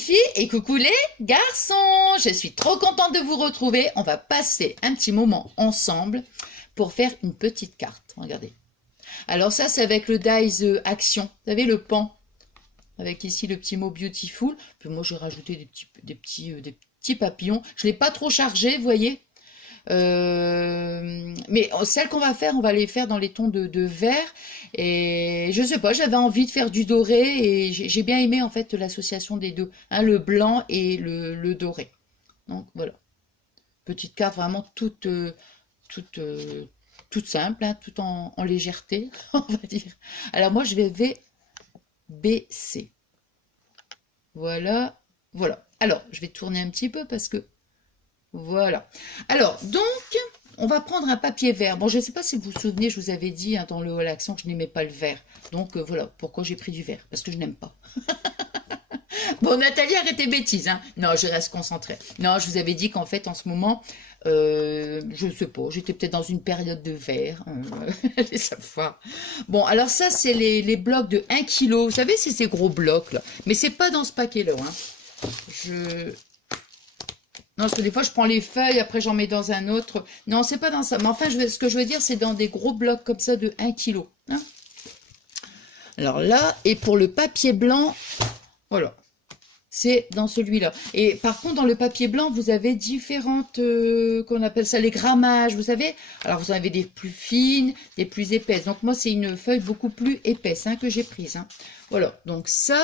filles et coucou les garçons. Je suis trop contente de vous retrouver. On va passer un petit moment ensemble pour faire une petite carte. Regardez. Alors ça, c'est avec le Dies Action. Vous savez, le pan. Avec ici le petit mot Beautiful. Puis moi, j'ai rajouté des petits papillons. Je ne l'ai pas trop chargé, vous voyez. Mais celles qu'on va faire, on va les faire dans les tons de vert. Et je sais pas, j'avais envie de faire du doré et j'ai bien aimé en fait l'association des deux, hein, le blanc et le doré. Donc voilà, petite carte vraiment toute simple, hein, tout en légèreté, on va dire. Alors moi je vais baisser. Voilà, voilà. Alors je vais tourner un petit peu parce que voilà. Alors, donc, on va prendre un papier vert. Bon, je ne sais pas si vous vous souvenez, je vous avais dit hein, dans le haut l'accent que je n'aimais pas le vert. Donc, voilà, pourquoi j'ai pris du vert. Parce que je n'aime pas. Bon, Nathalie, arrêtez bêtises. Hein. Non, je reste concentrée. Non, je vous avais dit qu'en fait, en ce moment, je ne sais pas, j'étais peut-être dans une période de vert. Allez savoir. Bon, alors ça, c'est les blocs de 1 kg. Vous savez, c'est ces gros blocs, là. Mais c'est pas dans ce paquet-là. Hein. Non, parce que des fois, je prends les feuilles, après j'en mets dans un autre. Non, c'est pas dans ça. Mais enfin, ce que je veux dire, c'est dans des gros blocs comme ça de 1 kg. Hein. Alors là, et pour le papier blanc, voilà. C'est dans celui-là. Et par contre, dans le papier blanc, vous avez différentes, qu'on appelle ça les grammages, vous savez. Alors, vous en avez des plus fines, des plus épaisses. Donc, moi, c'est une feuille beaucoup plus épaisse hein, que j'ai prise. Hein. Voilà, donc ça...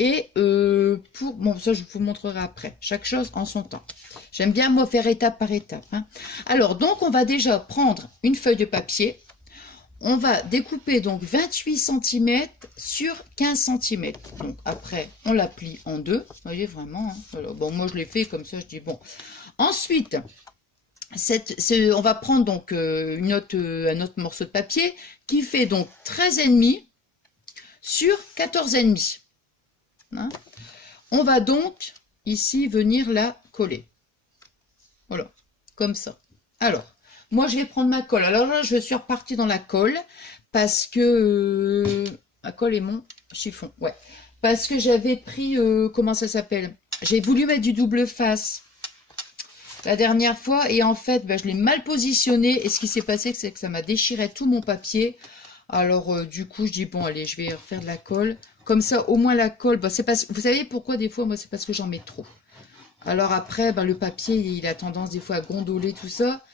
Et bon, ça je vous montrerai après, chaque chose en son temps. J'aime bien moi faire étape par étape. Hein. Alors donc on va déjà prendre une feuille de papier. On va découper donc 28 cm sur 15 cm. Donc après on la plie en deux. Vous voyez vraiment. Hein. Voilà. Bon moi je l'ai fait comme ça, je dis bon. Ensuite, on va prendre donc un autre morceau de papier qui fait donc 13,5 sur 14,5. Hein. On va donc ici venir la coller. Voilà, comme ça. Alors, moi je vais prendre ma colle. Alors là, je suis repartie dans la colle parce que la colle est mon chiffon. Ouais, parce que j'avais pris comment ça s'appelle? J'ai voulu mettre du double face la dernière fois et en fait, ben, je l'ai mal positionné et ce qui s'est passé, c'est que ça m'a déchiré tout mon papier. Alors du coup, je dis bon, allez, je vais refaire de la colle. Comme ça, au moins la colle, bah, c'est parce vous savez pourquoi des fois, moi, c'est parce que j'en mets trop. Alors après, bah, le papier, il a tendance des fois à gondoler tout ça.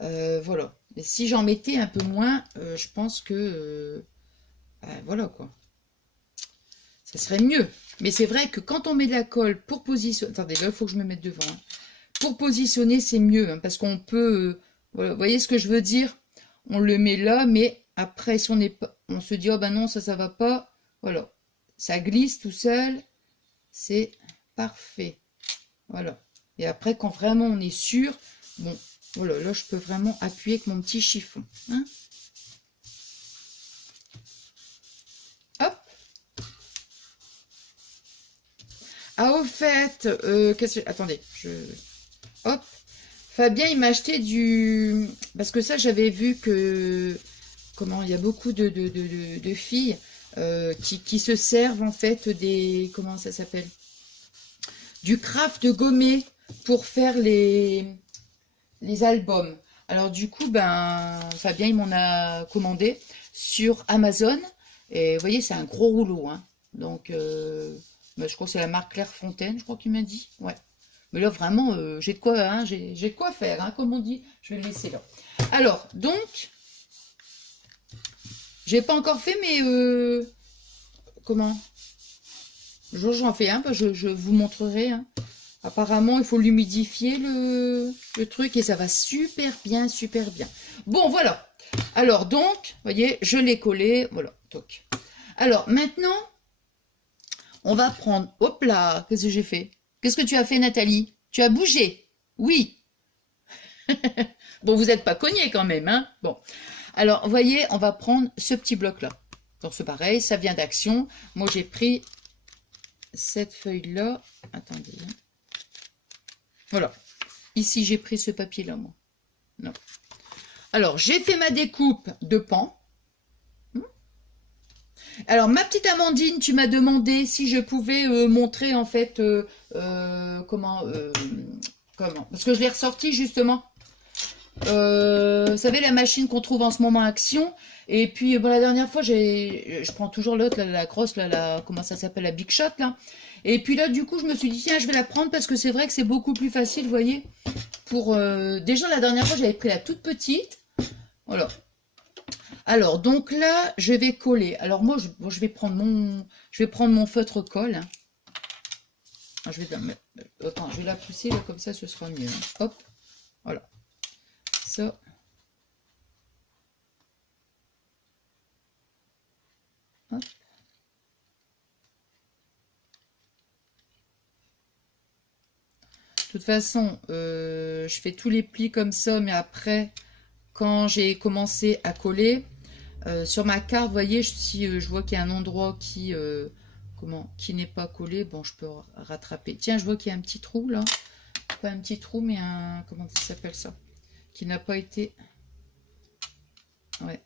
Voilà. Mais si j'en mettais un peu moins, je pense que voilà quoi. Ça serait mieux. Mais c'est vrai que quand on met de la colle pour positionner, attendez, là, il faut que je me mette devant. Hein. Pour positionner, c'est mieux hein, parce qu'on peut, voilà, vous voyez ce que je veux dire? On le met là, mais après, si on n'est pas, on se dit oh ben non, ça va pas. Voilà. Ça glisse tout seul, c'est parfait. Voilà. Et après, quand vraiment on est sûr, bon, voilà, là, je peux vraiment appuyer avec mon petit chiffon. Hein. Hop. Ah, au fait, attendez, hop. Fabien, il m'a acheté du... Parce que ça, j'avais vu que... Comment, il y a beaucoup de filles... qui se servent en fait des... Comment ça s'appelle? Du craft gommé pour faire les albums. Alors du coup, ben, Fabien, il m'en a commandé sur Amazon. Et vous voyez, c'est un gros rouleau. Hein. Donc, ben, je crois que c'est la marque Clairefontaine, je crois qu'il m'a dit. Ouais. Mais là, vraiment, j'ai de quoi, hein, j'ai de quoi faire, hein, comme on dit. Je vais le laisser là. Alors, donc... J'ai pas encore fait, mais comment? J'en fais un, je vous montrerai. Hein. Apparemment, il faut l'humidifier le truc et ça va super bien, super bien. Bon, voilà. Alors donc, vous voyez, je l'ai collé. Voilà, toc. Alors maintenant, on va prendre. Hop là, qu'est-ce que j'ai fait? Qu'est-ce que tu as fait, Nathalie? Tu as bougé? Oui. Bon, vous n'êtes pas cogné quand même, hein? Bon. Alors, vous voyez, on va prendre ce petit bloc-là. Donc, c'est pareil, ça vient d'Action. Moi, j'ai pris cette feuille-là. Attendez. Hein. Voilà. Ici, j'ai pris ce papier-là, moi. Non. Alors, j'ai fait ma découpe de pan. Alors, ma petite Amandine, tu m'as demandé si je pouvais montrer en fait comment, parce que je l'ai ressorti justement. Vous savez, la machine qu'on trouve en ce moment Action. Et puis, bon, la dernière fois, je prends toujours l'autre, la grosse, là, comment ça s'appelle, la Big Shot, là. Et puis là, du coup, je me suis dit, tiens, je vais la prendre parce que c'est vrai que c'est beaucoup plus facile, vous voyez. Pour, déjà, la dernière fois, j'avais pris la toute petite. Voilà. Alors, donc là, je vais coller. Alors, moi, je vais prendre mon feutre colle. Hein. Ah, attends, je vais la pousser, là, comme ça, ce sera mieux. Hein. Hop, voilà. Ça. Hop. De toute façon, je fais tous les plis comme ça, mais après, quand j'ai commencé à coller, sur ma carte, vous voyez, si je vois qu'il y a un endroit qui n'est pas collé, bon, je peux rattraper. Tiens, je vois qu'il y a un petit trou, là. Pas un petit trou, mais un... Comment ça s'appelle ça? Qui n'a pas été... Ouais.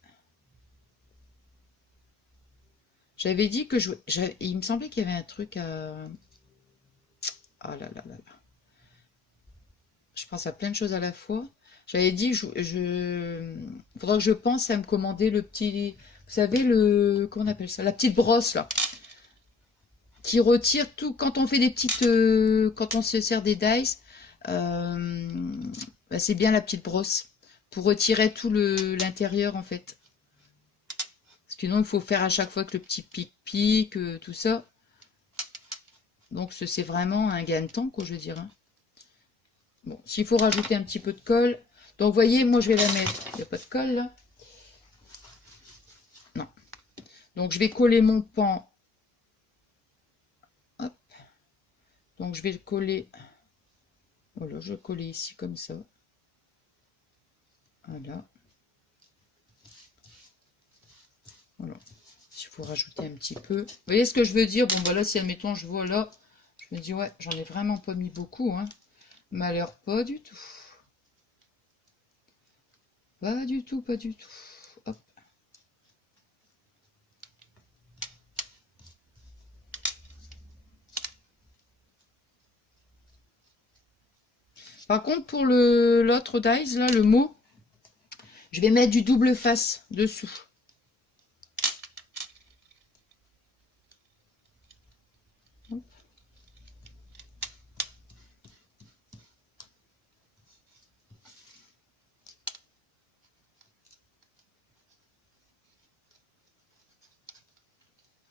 J'avais dit que il me semblait qu'il y avait un truc à... Ah là là là là. Je pense à plein de choses à la fois. J'avais dit, faudra que je pense à me commander le petit... Vous savez, comment on appelle ça? La petite brosse, là. Qui retire tout. Quand on fait des petites... quand on se sert des dice, bah, c'est bien la petite brosse. Pour retirer tout l'intérieur, en fait. Parce que sinon, il faut faire à chaque fois que le petit pic-pic, tout ça. Donc, c'est vraiment un gain de temps, quoi, je veux dire. Hein. Bon, s'il faut rajouter un petit peu de colle. Donc, vous voyez, moi, je vais la mettre. Il n'y a pas de colle, là. Non. Donc, je vais coller mon pan. Hop. Donc, je vais le coller. Voilà, je vais le coller ici, comme ça. Voilà. Voilà. S'il faut rajouter un petit peu. Vous voyez ce que je veux dire? Bon, bah là, si, admettons, je vois là, je me dis, ouais, j'en ai vraiment pas mis beaucoup, hein. Malheur, pas du tout. Pas du tout, pas du tout. Hop. Par contre, pour l'autre dice, là, le mot, je vais mettre du double face dessous. Hop.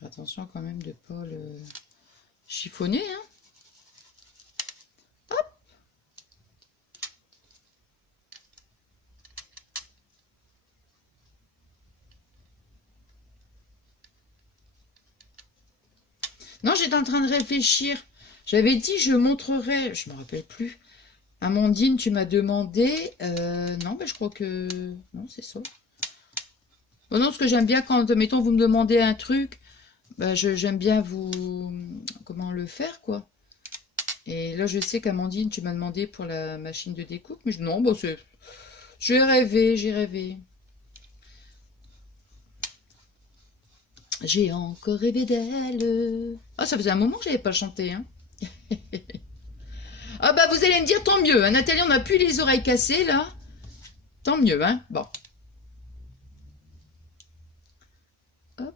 Attention quand même de ne pas le chiffonner, hein. Hop. Non, j'étais en train de réfléchir. J'avais dit je montrerai, je me rappelle plus. Amandine, tu m'as demandé. Non, mais je crois que... Non, c'est ça. Bon, non, ce que j'aime bien quand, mettons, vous me demandez un truc, bah, j'aime bien vous... Comment le faire, quoi. Et là, je sais qu'Amandine, tu m'as demandé pour la machine de découpe, mais non, bon, c'est... J'ai rêvé, j'ai rêvé. J'ai encore rêvé d'elle. Ah, ça faisait un moment que j'avais pas chanté, hein. Ah bah, vous allez me dire, tant mieux. Hein, Nathalie, on n'a plus les oreilles cassées, là. Tant mieux, hein. Bon. Hop.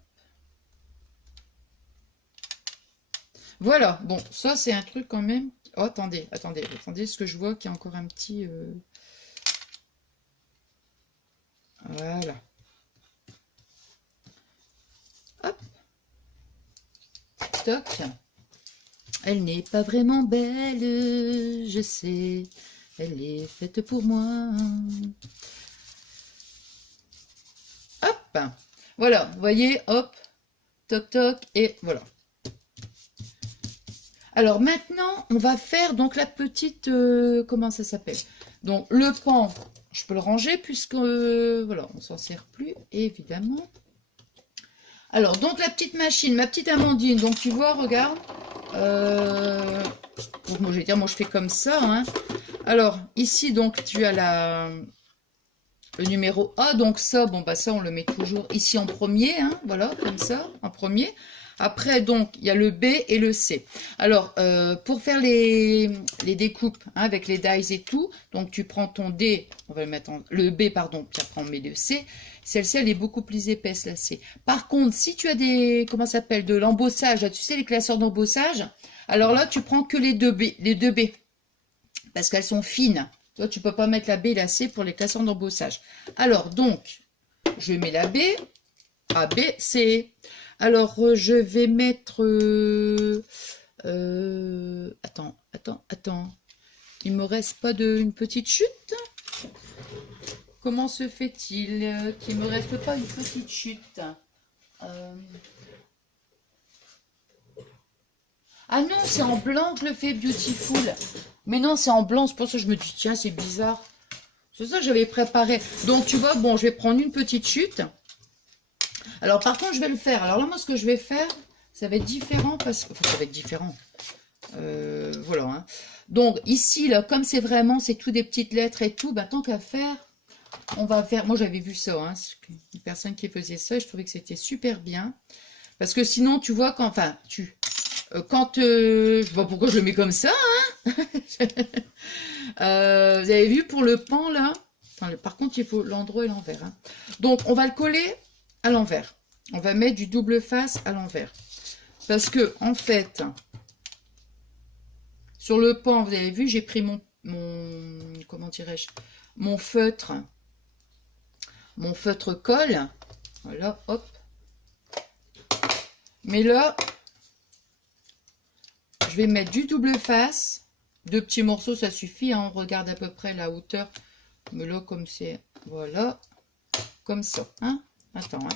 Voilà. Bon, ça, c'est un truc quand même... Oh, attendez, attendez, attendez, ce que je vois qu'il y a encore un petit... Voilà. Hop. Toc. Elle n'est pas vraiment belle, je sais. Elle est faite pour moi. Hop. Voilà, vous voyez, hop. Toc, toc, et voilà. Alors maintenant, on va faire donc la petite... comment ça s'appelle? Donc le pan, je peux le ranger puisque... voilà, on s'en sert plus, évidemment. Alors, donc la petite machine, ma petite Amandine. Donc tu vois, regarde. Donc, moi, je vais dire, moi je fais comme ça. Hein. Alors, ici, donc, tu as le numéro A. Donc ça, bon, bah ça, on le met toujours ici en premier, hein, voilà, comme ça, en premier. Après, donc, il y a le B et le C. Alors, pour faire les découpes, hein, avec les dies et tout, donc tu prends ton D, on va le mettre en... Le B, pardon, puis après on met le C. Celle-ci, elle est beaucoup plus épaisse, la C. Par contre, si tu as des, comment ça s'appelle, de l'embossage, tu sais, les classeurs d'embossage, alors là, tu prends que les deux B, parce qu'elles sont fines. Toi, tu peux pas mettre la B et la C pour les classeurs d'embossage. Alors, donc, je mets la B, A, B, C. Alors, je vais mettre... attends. Il me reste pas une petite chute? Comment se fait-il qu'il me reste pas une petite chute? Ah non, c'est en blanc que je le fais, Beautiful. Mais non, c'est en blanc, c'est pour ça que je me dis, tiens, c'est bizarre. C'est ça que j'avais préparé. Donc, tu vois, bon, je vais prendre une petite chute. Alors, par contre, je vais le faire. Alors là, moi, ce que je vais faire, ça va être différent parce que... Enfin, ça va être différent. Voilà. Hein. Donc, ici, là, comme c'est vraiment, c'est tout des petites lettres et tout, bah, tant qu'à faire, on va faire... Moi, j'avais vu ça, hein, une personne qui faisait ça, et je trouvais que c'était super bien. Parce que sinon, tu vois, quand... Enfin, je sais pas pourquoi je le mets comme ça, hein. Vous avez vu pour le pan, là? Enfin, par contre, il faut l'endroit et l'envers. Hein. Donc, on va le coller à l'envers. On va mettre du double face à l'envers. Parce que, en fait, sur le pan, vous avez vu, j'ai pris mon comment dirais-je, mon feutre colle. Voilà, hop. Mais là, je vais mettre du double face. 2 petits morceaux, ça suffit. Hein, on regarde à peu près la hauteur. Mais là, comme c'est... Voilà. Comme ça. Hein. Attends. Hein.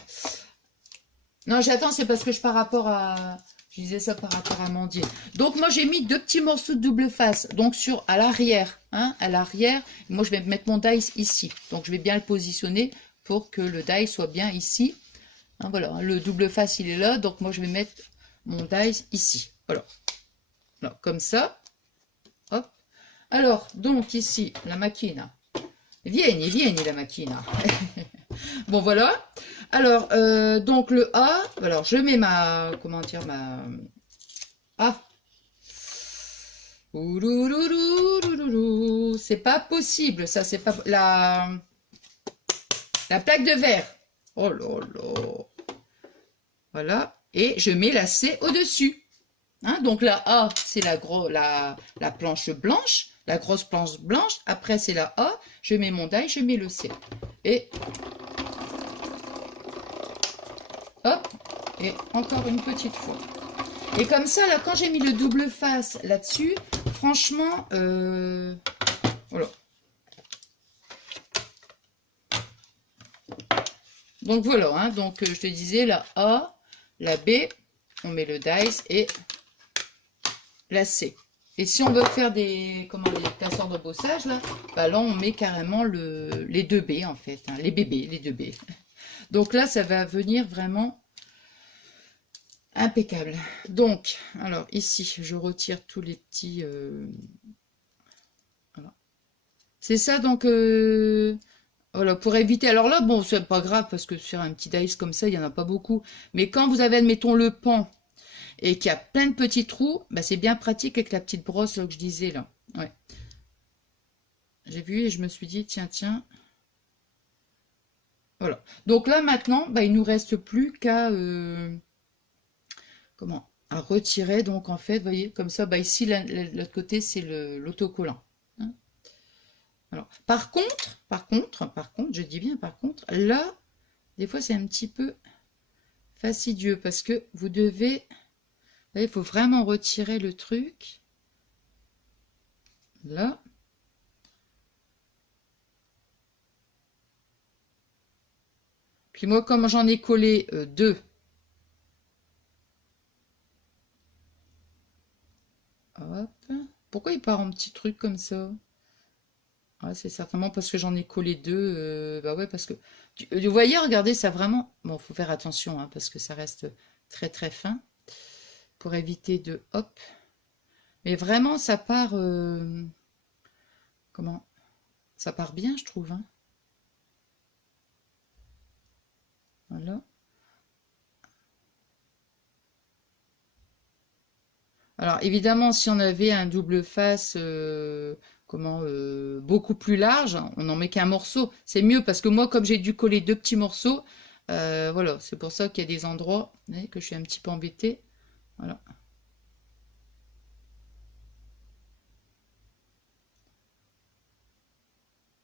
Non, j'attends, c'est parce que par rapport à... Je disais ça par rapport à Mandier. Donc, moi, j'ai mis 2 petits morceaux de double face. Donc, à l'arrière. Hein, à l'arrière. Moi, je vais mettre mon dice ici. Donc, je vais bien le positionner pour que le dice soit bien ici. Hein, voilà. Le double face, il est là. Donc, moi, je vais mettre mon dice ici. Voilà. Voilà, comme ça. Hop. Alors, donc, ici, la machine. Vieni, la machine. Bon, voilà. Alors, donc, le A. Alors, je mets ma... Comment dire, ma... Ah. C'est pas possible, ça, c'est pas... La plaque de verre. Oh là là. Voilà. Et je mets la C au-dessus. Hein, donc la A, c'est la planche blanche, la grosse planche blanche. Après, c'est la A. Je mets mon die, je mets le C. Et hop. Et encore une petite fois. Et comme ça, là, quand j'ai mis le double face là-dessus, franchement, voilà. Donc voilà, hein, donc je te disais, la A, la B, on met le dice et la C. Et si on veut faire des classeurs d'embossage, là, bah là, on met carrément les 2 B, en fait, hein, les bébés, les 2 B. Donc là, ça va venir vraiment impeccable. Donc, alors ici, je retire tous les petits... Voilà. C'est ça, donc... Voilà, pour éviter... Alors là, bon, c'est pas grave, parce que sur un petit dice comme ça, il n'y en a pas beaucoup. Mais quand vous avez, admettons, le pan... et qu'il y a plein de petits trous, bah c'est bien pratique avec la petite brosse là, que je disais là. Ouais. J'ai vu et je me suis dit, tiens. Voilà. Donc là, maintenant, bah, il nous reste plus qu'à... à retirer. Donc, en fait, vous voyez, comme ça, bah, ici, l'autre côté, c'est l'autocollant. Hein. Alors, par contre, je dis bien par contre, là, des fois, c'est un petit peu fastidieux parce que vous devez... Là, il faut vraiment retirer le truc. Là. Puis moi, comme j'en ai collé 2. Hop. Pourquoi il part en petit truc comme ça? Ah, c'est certainement parce que j'en ai collé 2. Bah ouais, parce que... Vous voyez, regardez, ça vraiment... Bon, faut faire attention, hein, parce que ça reste très très fin. Pour éviter de... Hop. Mais vraiment, ça part... Ça part bien, je trouve. Hein. Alors évidemment, si on avait un double face beaucoup plus large, on n'en met qu'un morceau. C'est mieux parce que moi, comme j'ai dû coller deux petits morceaux, voilà, c'est pour ça qu'il y a des endroits que je suis un petit peu embêtée. Voilà.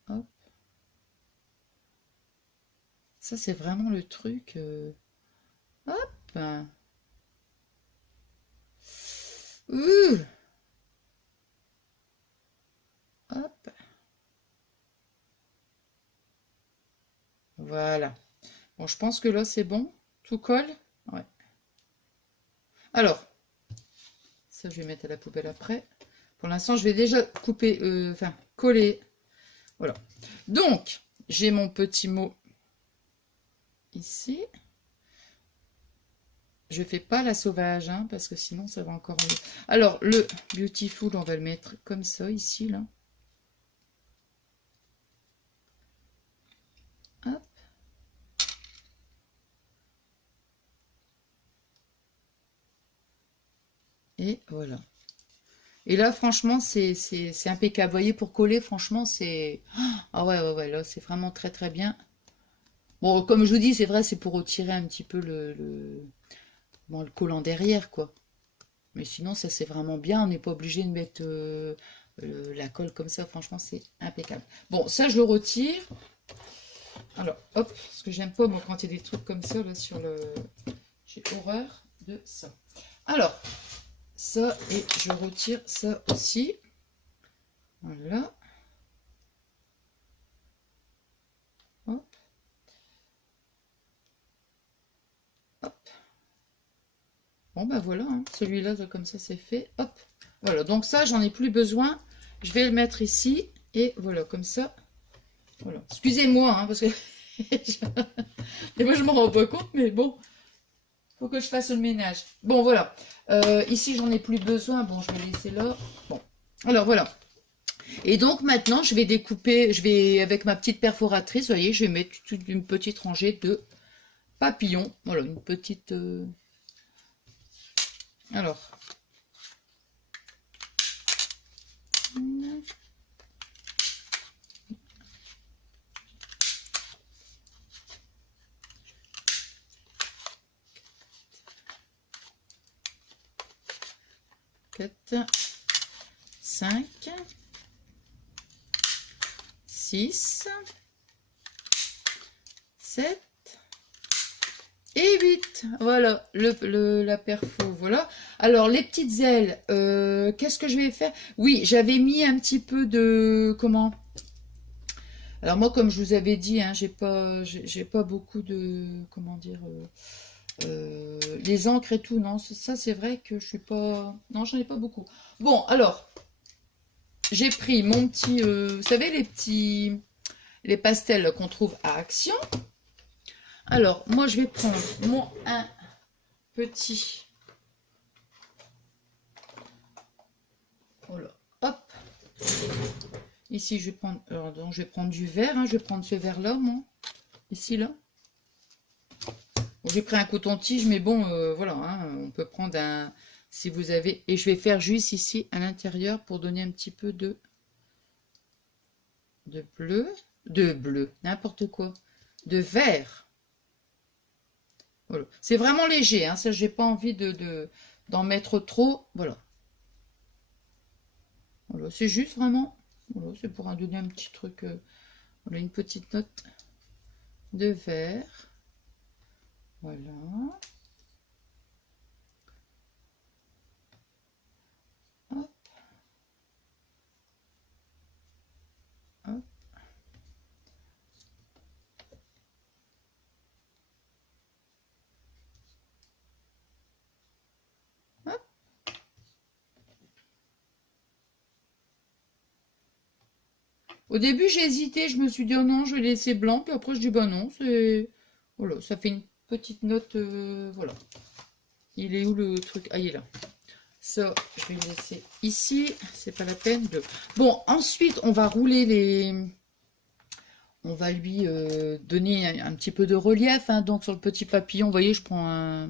Hop. Ça, c'est vraiment le truc. Hop. Ouh. Hop. Voilà. Bon, je pense que là, c'est bon. Tout colle. Ouais. Alors, ça, je vais mettre à la poubelle après. Pour l'instant, je vais déjà couper, enfin, coller. Voilà. Donc, j'ai mon petit mot ici. Je fais pas la sauvage, hein, parce que sinon, ça va encore mieux. Alors, le Beautiful, on va le mettre comme ça, ici, là. Hop. Et voilà. Et là, franchement, c'est impeccable. Vous voyez, pour coller, franchement, c'est... Ah ouais, ouais, ouais, là, c'est vraiment très, très bien. Bon, comme je vous dis, c'est vrai, c'est pour retirer un petit peu bon, le collant derrière, quoi. Mais sinon, ça, c'est vraiment bien. On n'est pas obligé de mettre la colle comme ça. Franchement, c'est impeccable. Bon, ça, je le retire. Alors, hop, parce que j'aime pas, moi, quand il y a des trucs comme ça, là, sur le... J'ai horreur de ça. Alors... ça, et je retire ça aussi. Voilà. Hop. Hop. Bon, ben voilà, hein. Celui-là, comme ça, c'est fait. Hop. Voilà, donc ça, j'en ai plus besoin. Je vais le mettre ici. Et voilà, comme ça. Voilà. Excusez-moi, hein, parce que... et moi, je m'en rends pas compte, mais bon. Faut que je fasse le ménage. Bon, voilà. Ici, j'en ai plus besoin. Bon, je vais laisser là. Bon. Alors, voilà. Et donc, maintenant, je vais découper, avec ma petite perforatrice, vous voyez, je vais mettre une petite rangée de papillons. Voilà, une petite... Alors. Quatre, 5, 6, 7 et 8. Voilà, la perfo, voilà. Alors, les petites ailes, qu'est-ce que je vais faire? Oui, j'avais mis un petit peu de... Comment? Alors, moi, comme je vous avais dit, hein, j'ai pas beaucoup de... Comment dire les encres et tout, non, ça, c'est vrai que je suis pas... Non, j'en ai pas beaucoup. Bon, alors... J'ai pris mon petit, vous savez, les pastels qu'on trouve à Action. Alors, moi, je vais prendre un petit, voilà, hop. Ici, je vais prendre, alors, donc, je vais prendre du vert, hein, je vais prendre ce vert-là, moi, ici, là. Bon, j'ai pris un coton-tige, mais bon, voilà, hein, on peut prendre un, si vous avez, et je vais faire juste ici, à l'intérieur, pour donner un petit peu de bleu, n'importe quoi, de vert. Voilà. C'est vraiment léger, hein, ça j'ai pas envie d'en mettre trop, voilà. Voilà, c'est juste vraiment, voilà, c'est pour donner un petit truc, voilà, une petite note de vert, voilà. Hop. Hop. Hop. Au début, j'ai hésité, je me suis dit, oh non, je vais laisser blanc, puis après, je dis, bah non, c'est... Voilà, ça fait une petite note, voilà. Il est où le truc? Ah, il est là. Ça, je vais le laisser ici, c'est pas la peine de... Bon, ensuite, on va rouler les... On va lui donner un petit peu de relief, hein, donc sur le petit papillon, vous voyez, je prends un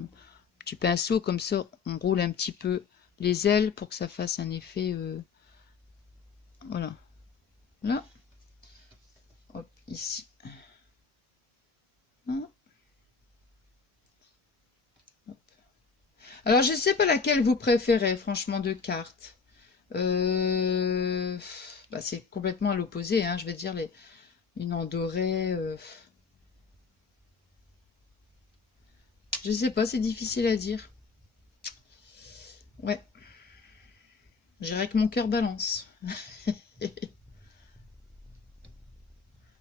petit pinceau, comme ça, on roule un petit peu les ailes pour que ça fasse un effet... voilà. Là. Hop, ici. Hein. Hop. Alors, je ne sais pas laquelle vous préférez, franchement, de cartes. Bah, c'est complètement à l'opposé, hein, je vais dire, une en doré. Je sais pas, c'est difficile à dire. Ouais. Je dirais que mon cœur balance.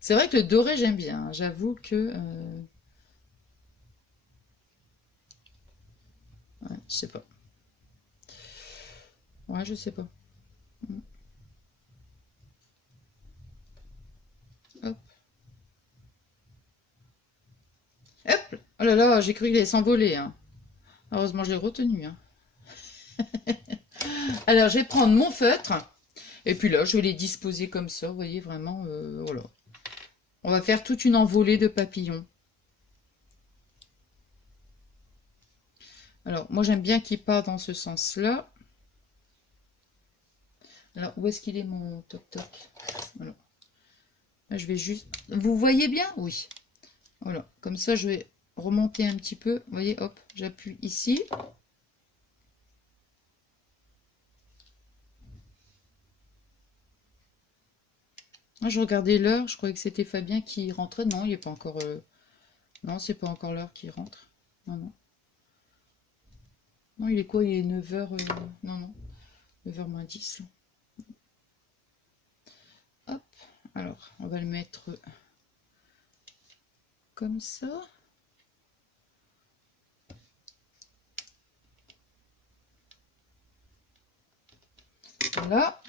C'est vrai que le doré, j'aime bien. Hein. J'avoue que... ouais, je sais pas. Ouais, je sais pas. Hop. Hop. Oh là là, j'ai cru qu'il allait s'envoler. Hein. Heureusement, je l'ai retenu. Hein. Alors, je vais prendre mon feutre. Et puis là, je vais les disposer comme ça. Vous voyez, vraiment, voilà. On va faire toute une envolée de papillons. Alors, moi, j'aime bien qu'il part dans ce sens-là. Alors, où est-ce qu'il est mon toc-toc? Voilà. Là, je vais juste... Vous voyez bien? Oui. Voilà. Comme ça, je vais remonter un petit peu. Vous voyez, hop, j'appuie ici. Ah, je regardais l'heure, je croyais que c'était Fabien qui rentrait. Non, il n'est pas encore... Non, c'est pas encore l'heure qu'il rentre. Non, non. Non, il est quoi? Il est 9h... Non, non. 9h moins 10. Hop. Alors, on va le mettre comme ça. Voilà.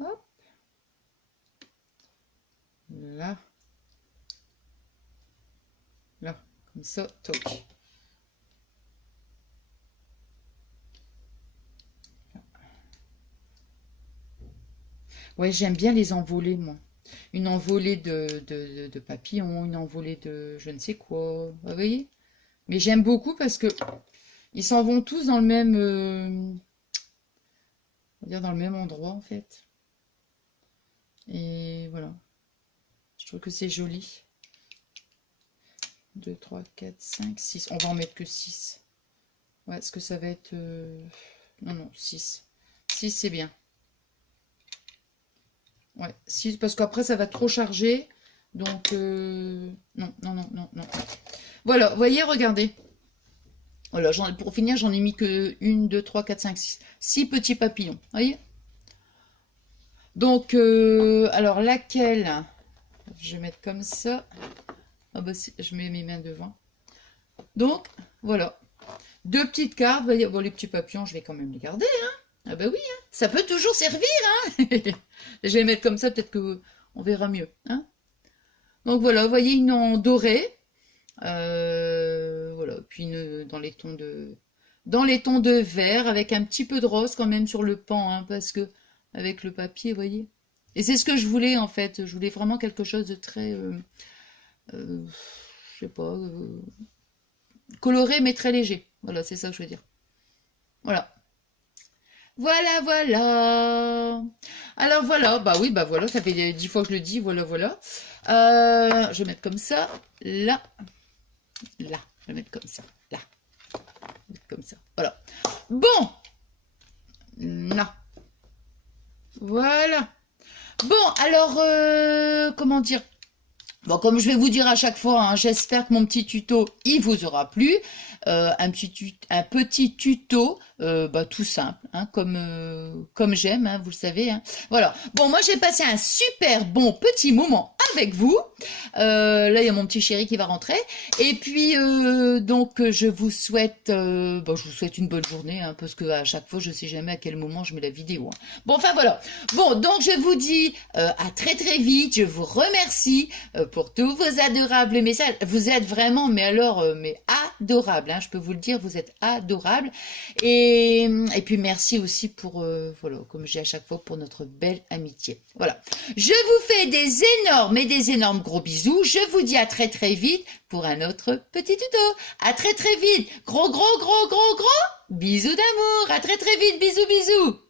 Hop. Là. Là. Comme ça. Toc. Ouais, j'aime bien les envolées, moi. Une envolée de papillons, une envolée de je ne sais quoi. Vous voyez? Mais j'aime beaucoup parce que ils s'en vont tous dans le même... on va dire dans le même endroit, en fait. Et voilà. Je trouve que c'est joli. 2, 3, 4, 5, 6. On va en mettre que 6. Ouais, est-ce que ça va être... Non, non, 6. 6, c'est bien. Ouais, 6, parce qu'après, ça va trop charger. Donc, non, non, non, non, non. Voilà, vous voyez, regardez. Voilà, pour finir, j'en ai mis que 1, 2, 3, 4, 5, 6. 6 petits papillons, vous voyez. Donc, alors, laquelle? Je vais mettre comme ça. Ah bah, je mets mes mains devant. Donc, voilà. 2 petites cartes. Bon, les petits papillons, je vais quand même les garder. Hein. Ah bah oui, hein. Ça peut toujours servir. Hein. Je vais les mettre comme ça, peut-être que on verra mieux. Hein. Donc voilà, vous voyez une en doré. Voilà, puis une dans les tons de vert, avec un petit peu de rose quand même sur le pan, hein, parce que avec le papier, vous voyez. Et c'est ce que je voulais en fait. Je voulais vraiment quelque chose de très... je sais pas, coloré mais très léger. Voilà, c'est ça que je veux dire. Voilà. Voilà, voilà. Alors voilà, bah oui, bah voilà, ça fait 10 fois que je le dis, voilà, voilà. Je vais mettre comme ça, là, là. Je vais mettre comme ça, là. Comme ça, voilà. Bon. Là. Voilà. Bon, alors, comment dire? Bon, comme je vais vous dire à chaque fois, hein, j'espère que mon petit tuto, il vous aura plu. Un petit tuto, bah, tout simple, hein, comme j'aime, hein, vous le savez. Hein. Voilà. Bon, moi, j'ai passé un super bon petit moment avec vous. Là, il y a mon petit chéri qui va rentrer. Et puis, donc, je vous souhaite une bonne journée, hein, parce que à chaque fois, je sais jamais à quel moment je mets la vidéo. Hein. Bon, enfin, voilà. Bon, donc, je vous dis à très, très vite. Je vous remercie pour tous vos adorables messages. Vous êtes vraiment, mais alors, mais adorables. Hein, je peux vous le dire, vous êtes adorables. Et Et puis merci aussi pour, voilà, comme je dis à chaque fois, pour notre belle amitié. Voilà. Je vous fais des énormes et des énormes gros bisous. Je vous dis à très très vite pour un autre petit tuto. À très très vite. Gros bisous d'amour. À très très vite. Bisous bisous.